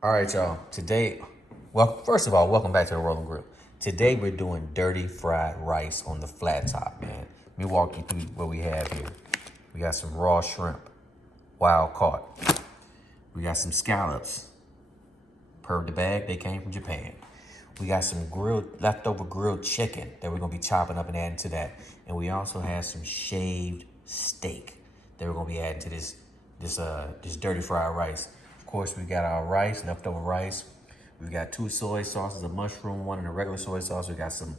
All right, y'all. Today, well, first of all, welcome back to the Rolling Grill. Today we're doing dirty fried rice on the flat top, man. Let me walk you through what we have here. We got some raw shrimp, wild caught. We got some scallops, per the bag. They came from Japan. We got some leftover grilled chicken that we're gonna be chopping up and adding to that. And we also have some shaved steak that we're gonna be adding to this dirty fried rice. Of course, we got our rice, leftover rice. We got 2 soy sauces, a mushroom one and a regular soy sauce. We got some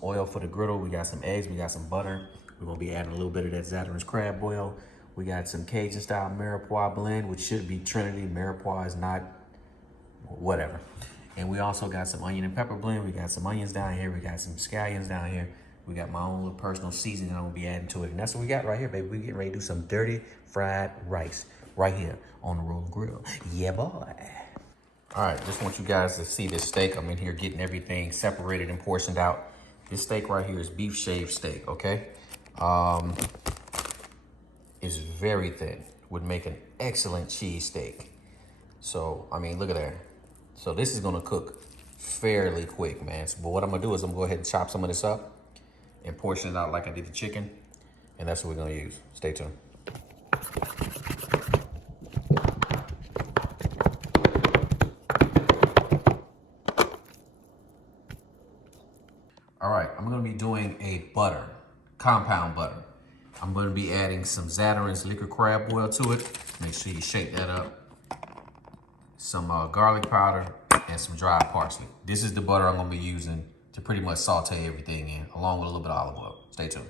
oil for the griddle. We got some eggs. We got some butter. We're gonna be adding a little bit of that Zatarain's crab boil. We got some Cajun style mirepoix blend, which should be Trinity. Mirepoix is not, whatever. And we also got some onion and pepper blend. We got some onions down here. We got some scallions down here. We got my own little personal seasoning I'm gonna be adding to it. And that's what we got right here, baby. We getting ready to do some dirty fried rice right here on the Rolling Grill. Yeah, boy. All right, just want you guys to see this steak. I'm in here getting everything separated and portioned out. This steak right here is beef shaved steak, okay? It's very thin. Would make an excellent cheese steak. So, I mean, look at that. So this is gonna cook fairly quick, man. But what I'm gonna do is I'm gonna go ahead and chop some of this up and portion it out like I did the chicken. And that's what we're gonna use. Stay tuned. All right, I'm gonna be doing a butter, compound butter. I'm gonna be adding some Zatarain's liquid crab oil to it. Make sure you shake that up. Some garlic powder and some dried parsley. This is the butter I'm gonna be using to pretty much saute everything in, along with a little bit of olive oil. Stay tuned.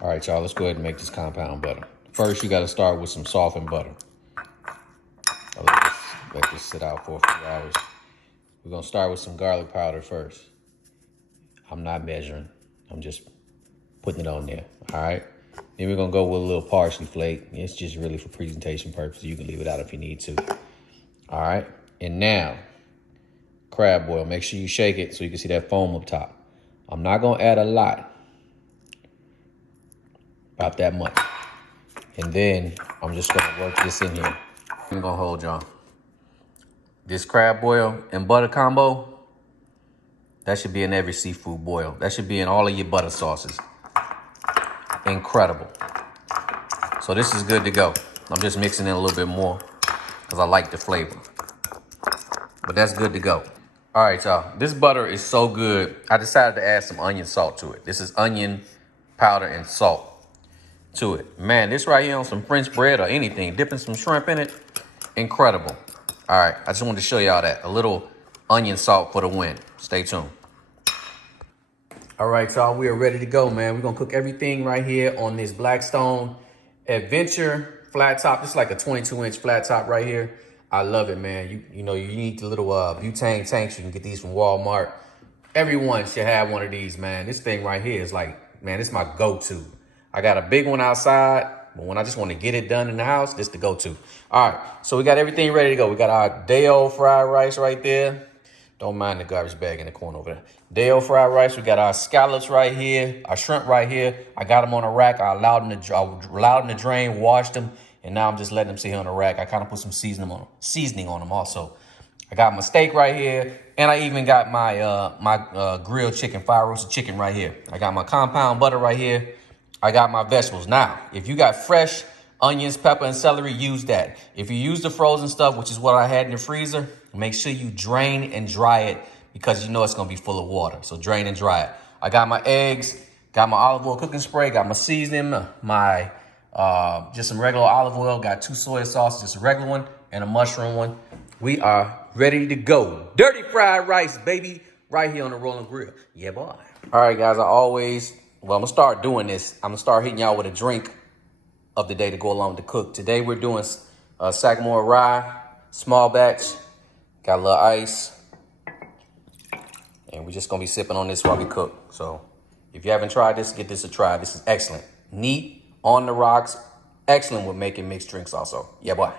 All right, y'all, let's go ahead and make this compound butter. First, you gotta start with some softened butter. Let this sit out for a few hours. We're gonna start with some garlic powder first. I'm not measuring, I'm just putting it on there, all right? Then we're gonna go with a little parsley flake. It's just really for presentation purposes. You can leave it out if you need to. All right, and now, crab boil. Make sure you shake it so you can see that foam up top. I'm not gonna add a lot, about that much. And then I'm just gonna work this in here. I'm gonna hold y'all. This crab boil and butter combo, that should be in every seafood boil. That should be in all of your butter sauces. Incredible. So this is good to go. I'm just mixing in a little bit more because I like the flavor. But that's good to go. All right, y'all. This butter is so good. I decided to add some onion salt to it. This is onion powder and salt to it. Man, this right here on some French bread or anything, dipping some shrimp in it, incredible. All right, I just wanted to show y'all that. A little onion salt for the win. Stay tuned. All right, y'all, we are ready to go, man. We're gonna cook everything right here on this Blackstone Adventure flat top. It's like a 22-inch flat top right here. I love it, man. You know, you need the little butane tanks. You can get these from Walmart. Everyone should have one of these, man. This thing right here is like, man, it's my go-to. I got a big one outside, but when I just want to get it done in the house, this the go-to. All right, so we got everything ready to go. We got our day-old fried rice right there. Don't mind the garbage bag in the corner over there. Day-old fried rice. We got our scallops right here, our shrimp right here. I got them on a rack. I allowed them to drain, washed them, and now I'm just letting them sit here on the rack. I kind of put some seasoning on them also. I got my steak right here, and I even got my grilled chicken, fire roasted chicken right here. I got my compound butter right here. I got my vegetables. Now, if you got fresh onions, pepper, and celery, use that. If you use the frozen stuff, which is what I had in the freezer, make sure you drain and dry it because you know it's gonna be full of water. So drain and dry it. I got my eggs, got my olive oil cooking spray, got my seasoning, my just some regular olive oil, got 2 soy sauces, just a regular one and a mushroom one. We are ready to go. Dirty fried rice, baby, right here on the Rolling Grill. Yeah, boy. All right, guys, I'm gonna start doing this. I'm gonna start hitting y'all with a drink of the day to go along with the cook. Today we're doing Sagamore Rye, small batch. Got a little ice. And we're just gonna be sipping on this while we cook. So if you haven't tried this, get this a try. This is excellent. Neat, on the rocks, excellent with making mixed drinks also. Yeah, boy.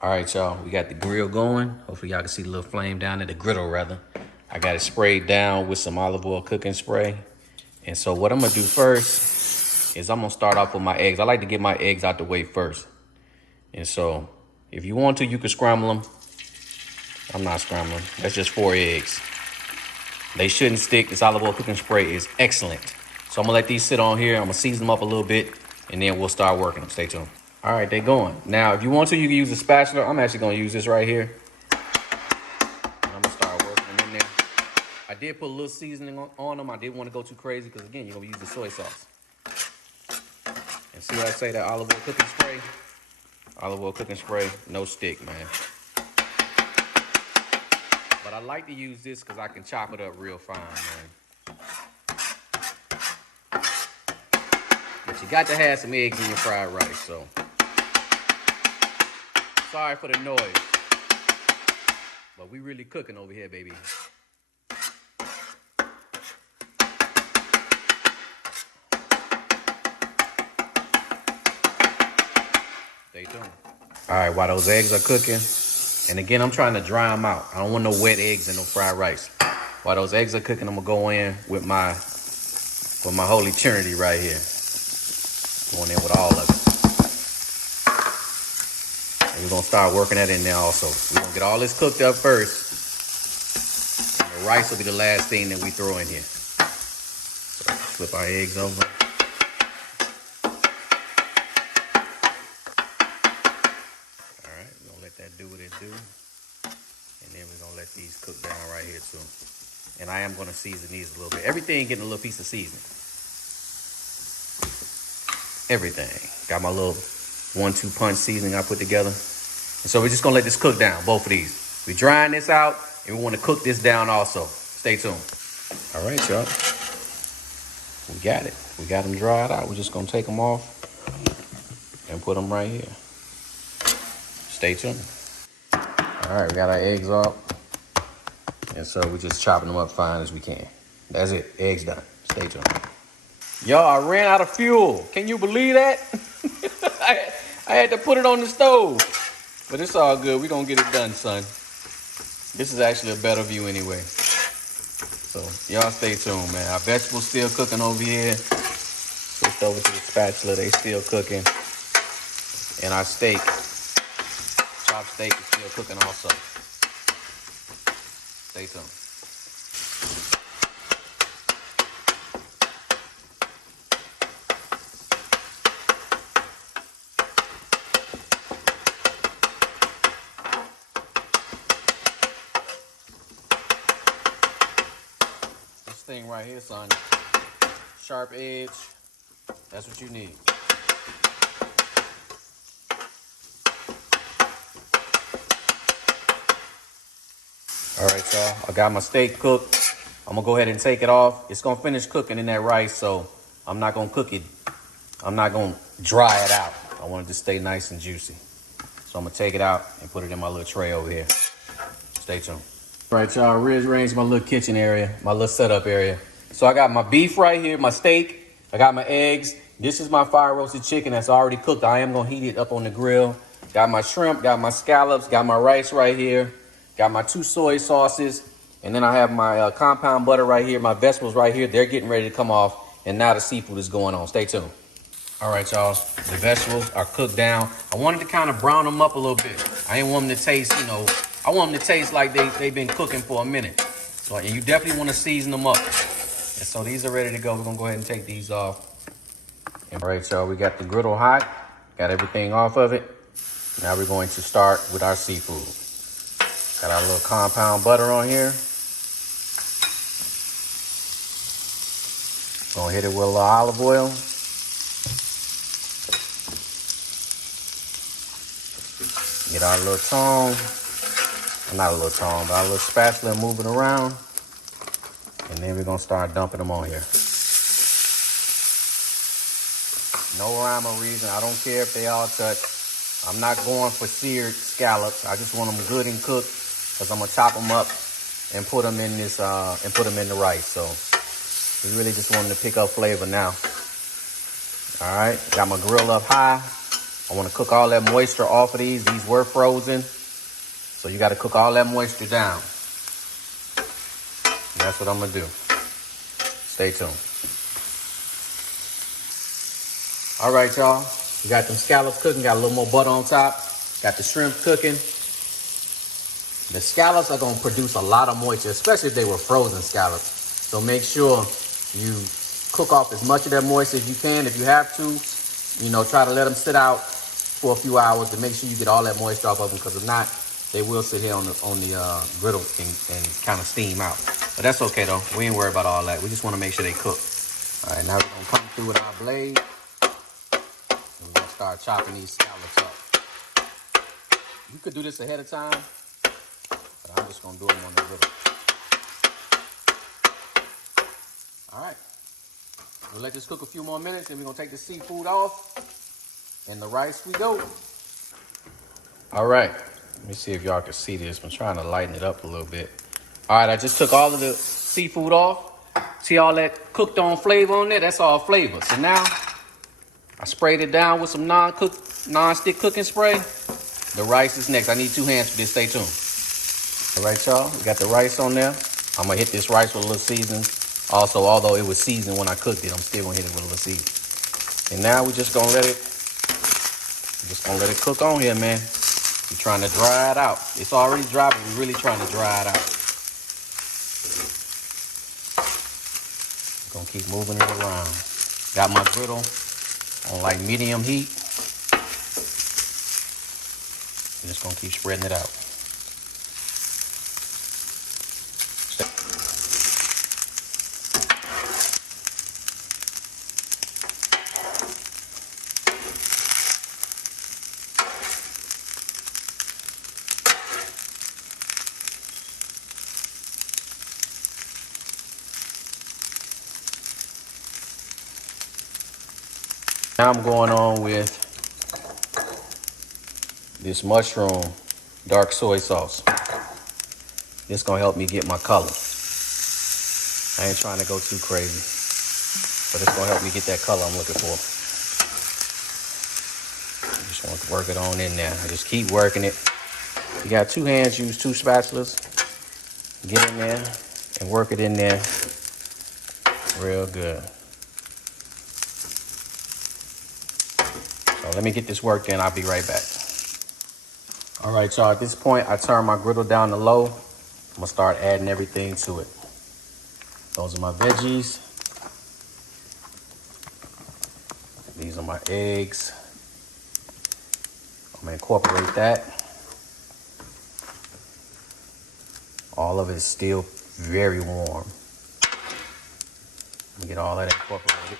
All right, y'all, we got the grill going. Hopefully y'all can see the little flame down there, the griddle rather. I got it sprayed down with some olive oil cooking spray. And so what I'm gonna do first is I'm gonna start off with my eggs. I like to get my eggs out the way first. And so if you want to, you can scramble them. I'm not scrambling. That's just 4 eggs. They shouldn't stick. This olive oil cooking spray is excellent. So I'm gonna let these sit on here. I'm gonna season them up a little bit, and then we'll start working them. Stay tuned. All right, they going. Now, if you want to, you can use a spatula. I'm actually gonna use this right here. And I'm gonna start working them in there. I did put a little seasoning on them. I didn't want to go too crazy because, again, you're gonna use the soy sauce. And see what I say, that olive oil cooking spray? Olive oil cooking spray, no stick, man. But I like to use this because I can chop it up real fine, man. But you got to have some eggs in your fried rice, so. Sorry for the noise. But we really cooking over here, baby. Stay tuned. All right, while those eggs are cooking, and again, I'm trying to dry them out. I don't want no wet eggs and no fried rice. While those eggs are cooking, I'm gonna go in with my Holy Trinity right here. Going in with all of it. And we're gonna start working that in there also. We're gonna get all this cooked up first. And the rice will be the last thing that we throw in here. So flip our eggs over. That do what it do, and then we're gonna let these cook down right here too. And I am gonna season these a little bit. Everything getting a little piece of seasoning. Everything got my little 1-2 punch seasoning I put together, and so we're just gonna let this cook down. Both of these, we drying this out, and we want to cook this down also. Stay tuned. All right, y'all, we got it. We got them dried out. We're just gonna take them off and put them right here. Stay tuned. All right, we got our eggs up. And so we're just chopping them up fine as we can. That's it, eggs done. Stay tuned. Y'all, I ran out of fuel. Can you believe that? I had to put it on the stove. But it's all good, we're gonna get it done, son. This is actually a better view anyway. So y'all stay tuned, man. Our vegetables still cooking over here. Switched over to the spatula, they still cooking. And our steak. Chopped steak is still cooking also. Stay tuned. This thing right here, son. Sharp edge. That's what you need. All right, y'all, I got my steak cooked. I'm gonna go ahead and take it off. It's gonna finish cooking in that rice, so I'm not gonna cook it. I'm not gonna dry it out. I want it to stay nice and juicy. So I'm gonna take it out and put it in my little tray over here. Stay tuned. All right, y'all, rearrange my little kitchen area, my little setup area. So I got my beef right here, my steak. I got my eggs. This is my fire roasted chicken that's already cooked. I am gonna heat it up on the grill. Got my shrimp, got my scallops, got my rice right here. Got my 2 soy sauces, and then I have my compound butter right here, my vegetables right here. They're getting ready to come off, and now the seafood is going on. Stay tuned. All right, y'all, the vegetables are cooked down. I wanted to kind of brown them up a little bit. I didn't want them to taste, I want them to taste like they've been cooking for a minute. So, and you definitely want to season them up. And so these are ready to go. We're going to go ahead and take these off. All right, y'all, we got the griddle hot. Got everything off of it. Now we're going to start with our seafood. Got our little compound butter on here. Gonna hit it with a little olive oil. Get our little tongue. Not a little tongue, but our little spatula and move it around. And then we're gonna start dumping them on here. No rhyme or reason. I don't care if they all touch. I'm not going for seared scallops. I just want them good and cooked. Because I'm gonna chop them up and put them in this and put them in the rice. So we really just wanted to pick up flavor now. All right, got my grill up high. I want to cook all that moisture off of these. These were frozen, so you got to cook all that moisture down. And that's what I'm gonna do. Stay tuned. All right, y'all. We got them scallops cooking. Got a little more butter on top. Got the shrimp cooking. The scallops are gonna produce a lot of moisture, especially if they were frozen scallops. So make sure you cook off as much of that moisture as you can. If you have to, you know, try to let them sit out for a few hours to make sure you get all that moisture off of them, because if not, they will sit here on the griddle and kind of steam out. But that's okay though. We ain't worried about all that. We just want to make sure they cook. All right, now we're gonna come through with our blade. And we're gonna start chopping these scallops up. You could do this ahead of time, but I'm just gonna do them on the griddle. All right, we'll let this cook a few more minutes, and we're gonna take the seafood off, and the rice we go. All right, let me see if y'all can see this. I'm trying to lighten it up a little bit. All right, I just took all of the seafood off. See all that cooked on flavor on there? That's all flavor. So now, I sprayed it down with some non-stick cooking spray. The rice is next. I need 2 hands for this. Stay tuned. All right, y'all. We got the rice on there. I'm going to hit this rice with a little seasoning. Also, although it was seasoned when I cooked it, I'm still going to hit it with a little seasoning. And now we're just going to let it cook on here, man. We're trying to dry it out. It's already dry, but we're really trying to dry it out. We're going to keep moving it around. Got my griddle on like medium heat. I'm just gonna keep spreading it out. Now I'm going on with this mushroom dark soy sauce. This gonna help me get my color. I ain't trying to go too crazy, but it's gonna help me get that color I'm looking for. I just want to work it on in there. I just keep working it. You got 2 hands, use 2 spatulas. Get in there and work it in there real good. So let me get this worked in. I'll be right back. All right, y'all, at this point, I turn my griddle down to low. I'm gonna start adding everything to it. Those are my veggies. These are my eggs. I'm gonna incorporate that. All of it is still very warm. Let me get all that incorporated.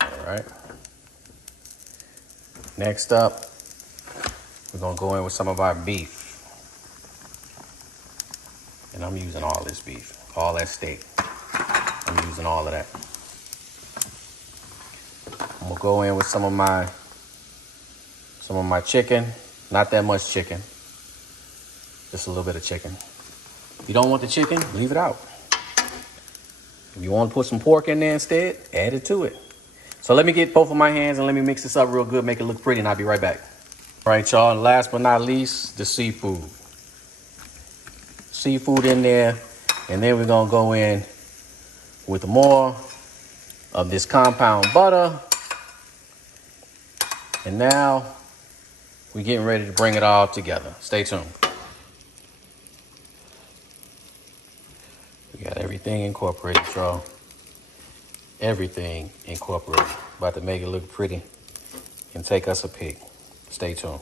All right. Next up, we're gonna go in with some of our beef. And I'm using all this beef, all that steak. I'm using all of that. I'm gonna go in with some of my chicken. Not that much chicken. Just a little bit of chicken. If you don't want the chicken, leave it out. If you want to put some pork in there instead, add it to it. So let me get both of my hands and let me mix this up real good, make it look pretty, and I'll be right back. All right, y'all, and last but not least, the seafood. Seafood in there, and then we're gonna go in with more of this compound butter. And now we're getting ready to bring it all together. Stay tuned. We got everything incorporated, y'all. Everything incorporated. About to make it look pretty and take us a peek. Stay tuned.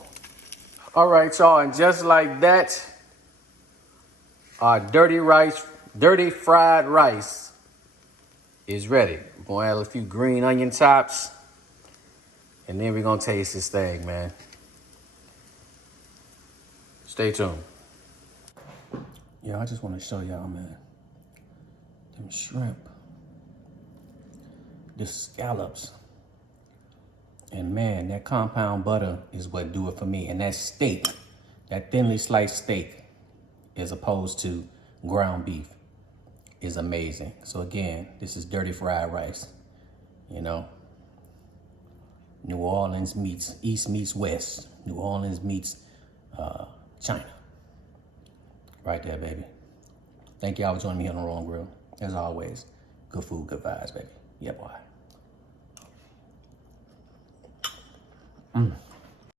All right, y'all, and just like that, our dirty fried rice is ready. We're gonna add a few green onion tops, and then we're gonna taste this thing, man. Stay tuned. Yeah, I just want to show y'all, man, them shrimp, the scallops, and man, that compound butter is what do it for me. And that steak, that thinly sliced steak, as opposed to ground beef, is amazing. So again, this is dirty fried rice. You know, New Orleans meets East meets West. New Orleans meets China. Right there, baby. Thank y'all for joining me here on the Rolling Grill. As always, good food, good vibes, baby. Yeah, boy.